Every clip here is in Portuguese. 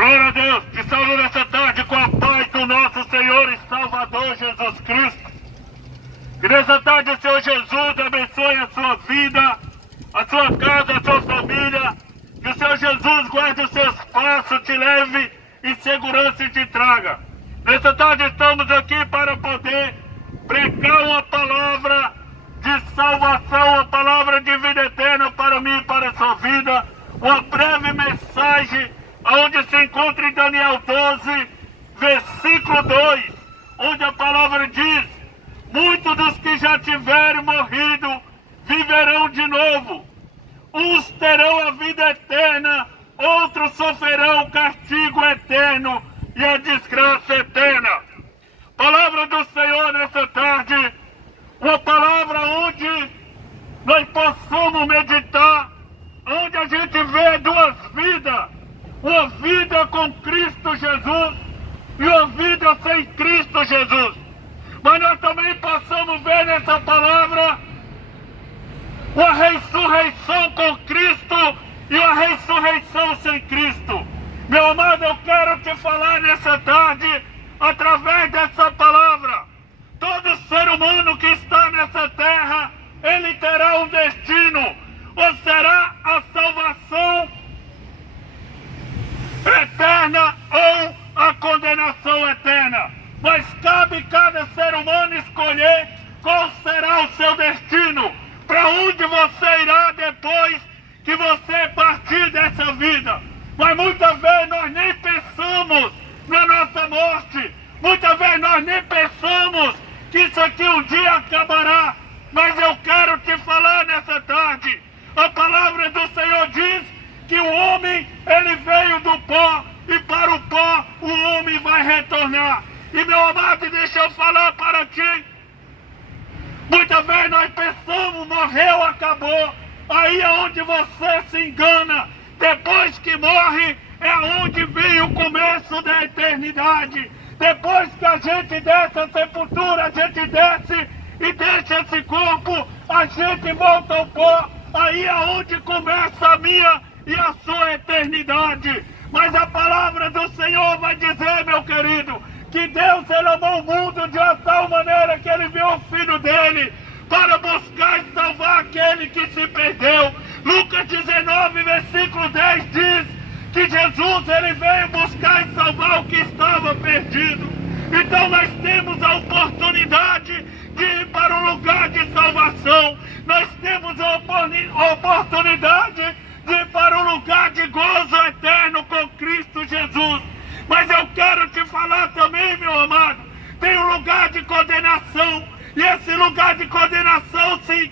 Glória a Deus, te saúdo nessa tarde com a paz do nosso Senhor e Salvador Jesus Cristo. Que nessa tarde o Senhor Jesus abençoe a sua vida, a sua casa, a sua família. Que o Senhor Jesus guarde os seus passos, te leve em segurança e te traga. Nessa tarde estamos aqui para poder pregar uma palavra de salvação, uma palavra de vida eterna para mim e para a sua vida. Uma breve mensagem onde se encontra em Daniel 12, versículo 2, onde a palavra diz: muitos dos que já tiveram morrido viverão de novo. Uns terão a vida eterna, outros sofrerão o castigo eterno e a desgraça eterna. Palavra do Senhor nessa tarde, uma palavra onde nós possamos meditar, onde a gente vê duas vidas, uma vida com Cristo Jesus e uma vida sem Cristo Jesus. Mas nós também possamos ver nessa palavra uma ressurreição com Cristo e uma ressurreição sem Cristo. Meu amado, eu quero te falar nessa tarde, através dessa palavra. Todo ser humano que está nessa terra, ele terá um destino, ou será a salvação eterna ou a condenação eterna. Mas cabe cada ser humano escolher qual será o seu destino, para onde você irá depois que você partir dessa vida. Mas muitas vezes nós nem pensamos na nossa morte, muitas vezes nós nem pensamos que isso aqui um dia acabará. Mas eu quero te falar nessa tarde, a palavra do Senhor diz que o homem, ele veio do pó, e para o pó o homem vai retornar. E meu amado, deixa eu falar para ti, muitas vezes nós pensamos, morreu, acabou. Aí é onde você se engana. Depois que morre, é onde vem o começo da eternidade. Depois que a gente desce a sepultura, a gente desce e deixa esse corpo, a gente volta ao pó. Aí é onde começa a minha e a sua eternidade. Mas a palavra do Senhor vai dizer, meu querido, que Deus, ele amou o mundo de uma tal maneira que ele enviou o Filho dele para buscar e salvar aquele que se perdeu. Lucas 19, versículo 10 diz que Jesus, ele veio buscar e salvar o que estava perdido. Então nós temos a oportunidade de ir para um lugar de salvação. Nós temos a oportunidade de ir para um lugar de gozo eterno com Cristo Jesus. Mas eu quero te falar também, meu amado, tem um lugar de condenação, e esse lugar de condenação se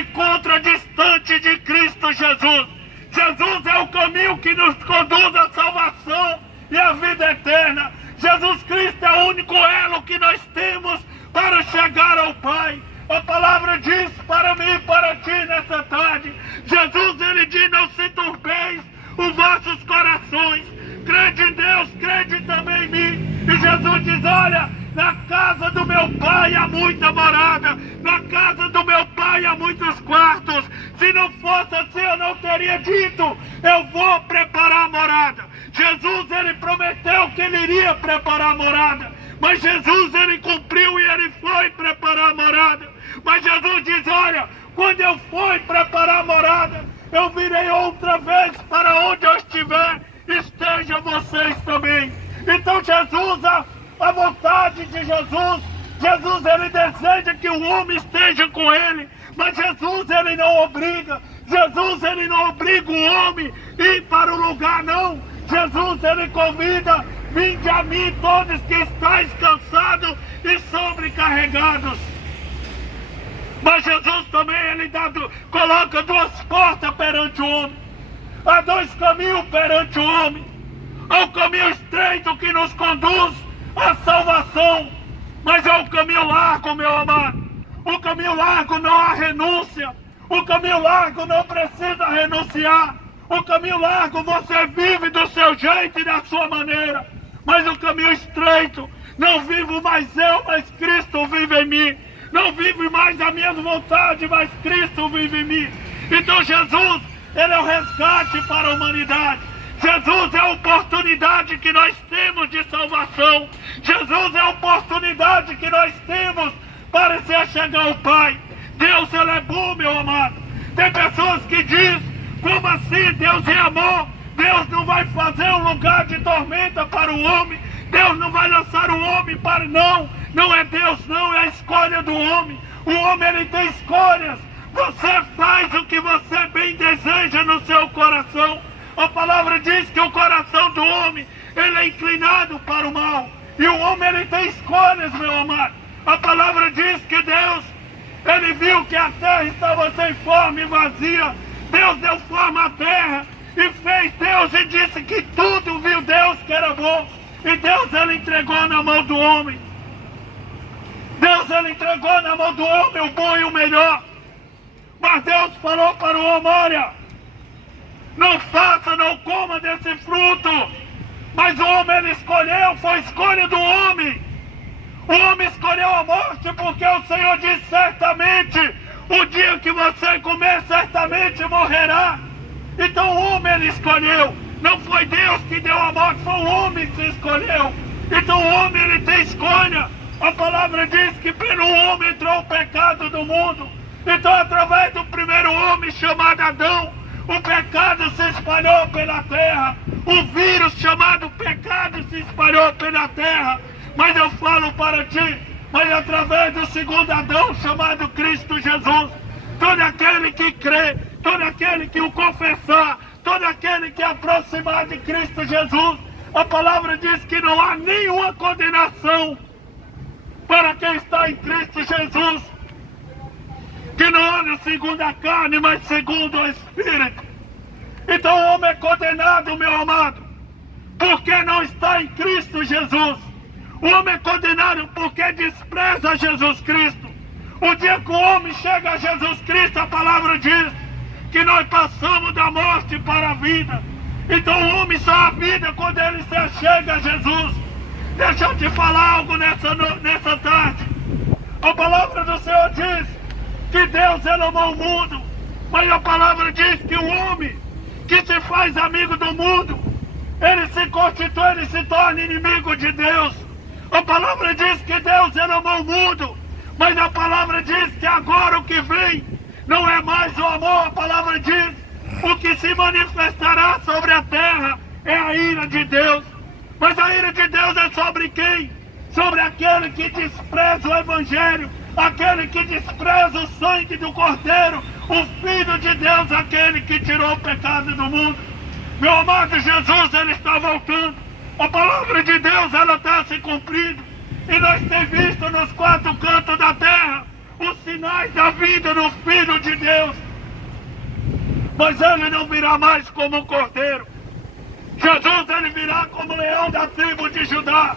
encontra distante de Cristo Jesus. Jesus é o caminho que nos conduz à salvação e à vida eterna. Jesus Cristo é o único elo que nós temos para chegar ao Pai. A palavra diz para mim e para ti nessa tarde, Jesus, ele diz: não se turbeis os vossos corações, crede em Deus, crede também em mim. E Jesus diz: olha, na casa do meu Pai há muita morada, na casa do meu Pai há muitos quartos. Se não fosse assim, eu não teria dito: eu vou preparar a morada. Jesus, ele prometeu que ele iria preparar a morada, mas Jesus, ele cumpriu e ele foi preparar a morada. Mas Jesus diz: olha, quando eu for preparar a morada, eu virei outra vez para onde eu estiver, estejam vocês também. Então Jesus, a vontade de Jesus, ele deseja que o homem esteja com ele, mas Jesus, ele não obriga. Jesus, ele não obriga o homem a ir para o lugar, não. Jesus, ele convida: vinde a mim todos que estáis cansados e sobrecarregados. Mas Jesus também, ele coloca duas portas perante o homem. Há dois caminhos perante o homem. Há o caminho estreito que nos conduz à salvação, mas há o caminho largo, meu amado. O caminho largo não há renúncia. O caminho largo não precisa renunciar. O caminho largo você vive do seu jeito e da sua maneira. Mas o caminho estreito, não vivo mais eu, mas Cristo vive em mim. Não vive mais a minha vontade, mas Cristo vive em mim. Então Jesus, ele é o resgate para a humanidade. Jesus é a oportunidade que nós temos de salvação. Jesus é a oportunidade que nós temos para se achegar ao Pai. Deus, Ele é bom, meu amado. Tem pessoas que dizem, como assim? Deus é amor. Deus não vai fazer um lugar de tormenta para o homem. Deus não vai lançar o homem para... Não é Deus, não, é a escolha do homem. O homem, ele tem escolhas. Você faz o que você bem deseja no seu coração. A palavra diz que o coração do homem, ele é inclinado para o mal. E o homem, ele tem escolhas, meu amado. A palavra diz que Deus, ele viu que a terra estava sem forma e vazia. Deus deu forma à terra e fez Deus e disse que tudo viu Deus que era bom. E Deus, ele entregou na mão do homem. Deus, ele entregou na mão do homem o bom e o melhor. Mas Deus falou para o homem, olha, não faça, não coma desse fruto. Mas o homem, ele escolheu, foi escolha do homem. O homem escolheu a morte porque o Senhor disse certamente, o dia que você comer, certamente morrerá. Então o homem, ele escolheu. Não foi Deus que deu a morte, foi o homem que escolheu. Então o homem, ele tem escolha. A palavra diz que pelo homem entrou o pecado do mundo. Então através do primeiro homem chamado Adão, o pecado se espalhou pela terra. O vírus chamado pecado se espalhou pela terra. Mas eu falo para ti, mas através do segundo Adão chamado Cristo Jesus, todo aquele que crê, todo aquele que o confessar, todo aquele que aproximar de Cristo Jesus, a palavra diz que não há nenhuma condenação para quem está em Cristo Jesus, que não anda segundo a carne, mas segundo o Espírito. Então o homem é condenado, meu amado, porque não está em Cristo Jesus. O homem é condenado porque despreza Jesus Cristo. O dia que o homem chega a Jesus Cristo, a palavra diz que nós passamos da morte para a vida. Então o homem só há vida quando ele se achega a Jesus. Deixa eu te falar algo nessa tarde. A palavra do Senhor diz que Deus, ele amou o mundo. Mas a palavra diz que o homem que se faz amigo do mundo, ele se constitui, ele se torna inimigo de Deus. A palavra diz que Deus, ele amou o mundo. Mas a palavra diz que agora o que vem não é mais o amor. A palavra diz, o que se manifestará sobre a terra é a ira de Deus. Mas a ira de Deus é sobre quem? Sobre aquele que despreza o Evangelho, aquele que despreza o sangue do Cordeiro, o Filho de Deus, aquele que tirou o pecado do mundo. Meu amado, Jesus, ele está voltando. A palavra de Deus, ela está se cumprindo. E nós temos visto nos quatro cantos da terra os sinais da vida do Filho de Deus. Mas ele não virá mais como um cordeiro. Jesus, ele virá como leão da tribo de Judá.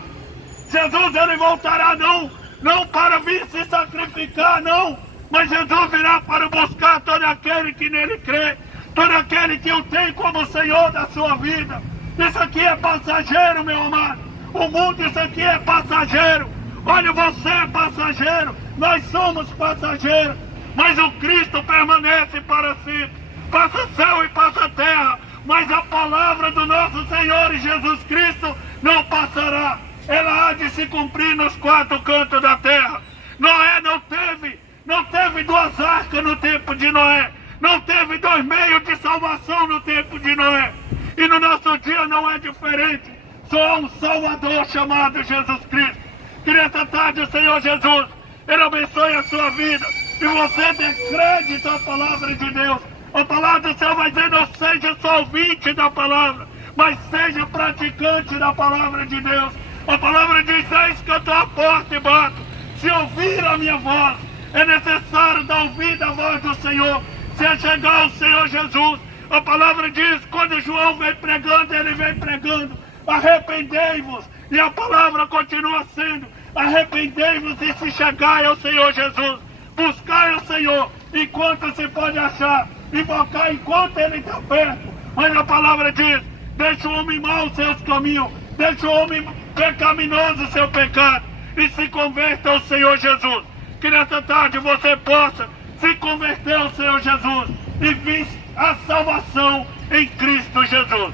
Jesus, ele voltará não para vir se sacrificar, não. Mas Jesus virá para buscar todo aquele que nele crê, todo aquele que o tem como Senhor da sua vida. Isso aqui é passageiro, meu amado. O mundo, isso aqui é passageiro. Olha, você é passageiro, nós somos passageiros. Mas o Cristo permanece para sempre. Passa céu e passa terra, mas a palavra do nosso Senhor Jesus Cristo não passará. Ela há de se cumprir nos quatro cantos da terra. Noé não teve duas arcas no tempo de Noé. Não teve dois meios de salvação no tempo de Noé. E no nosso dia não é diferente. Só há um Salvador chamado Jesus Cristo. Que nessa tarde o Senhor Jesus, ele abençoe a sua vida. E você dê crédito à palavra de Deus. A palavra do Senhor vai dizer, não seja só ouvinte da palavra, mas seja praticante da palavra de Deus. A palavra diz, eis que eu estou à porta e bato. Se ouvir a minha voz, é necessário dar ouvido à voz do Senhor. Se achegar ao Senhor Jesus. A palavra diz, quando João vem pregando, ele vem pregando, arrependei-vos. E a palavra continua sendo, arrependei-vos e se chegai ao Senhor Jesus. Buscai o Senhor enquanto se pode achar. Invocar enquanto ele está perto. Mas a palavra diz, deixa o homem mau os seus caminhos, deixa o homem pecaminoso o seu pecado, e se converta ao Senhor Jesus. Que nessa tarde você possa se converter ao Senhor Jesus e vir a salvação em Cristo Jesus.